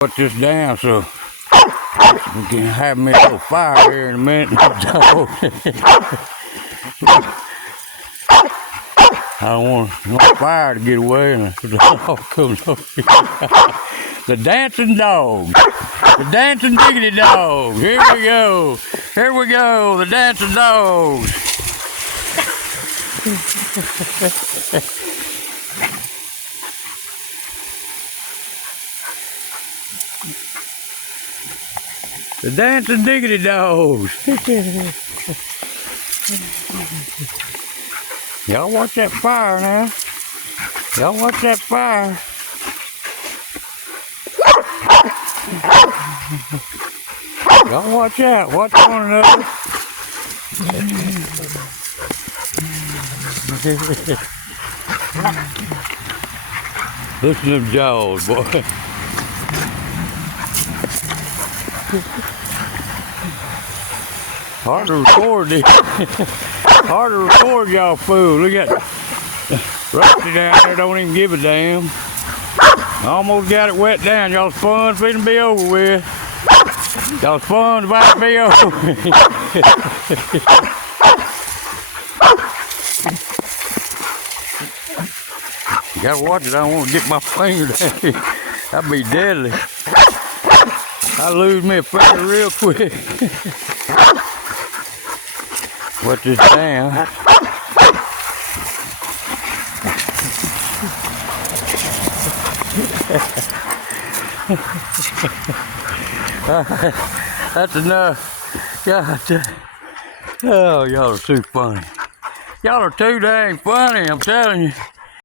Put this down so we can have me a little fire here in a minute. I don't want no fire to get away and the dog comes over here. The Dancing Dogs. The Dancing Diggity Dogs. Here we go. Here we go. The Dancing Dogs. The Dancing Diggity Dogs. Y'all watch that fire now. Y'all watch that fire. Y'all watch out. Watch one another. Listen to them jaws, boy. Hard to record this. Hard to record y'all fool. Look at Rusty down there, don't even give a damn. Almost got it wet down. Y'all's fun's finna be over with. Y'all's fun's about to be over with. You gotta watch it. I don't want to get my finger down here. That'd be deadly. I lose me a finger real quick. Watch this down. That's enough. God, oh, y'all are too funny. Y'all are too dang funny, I'm telling you.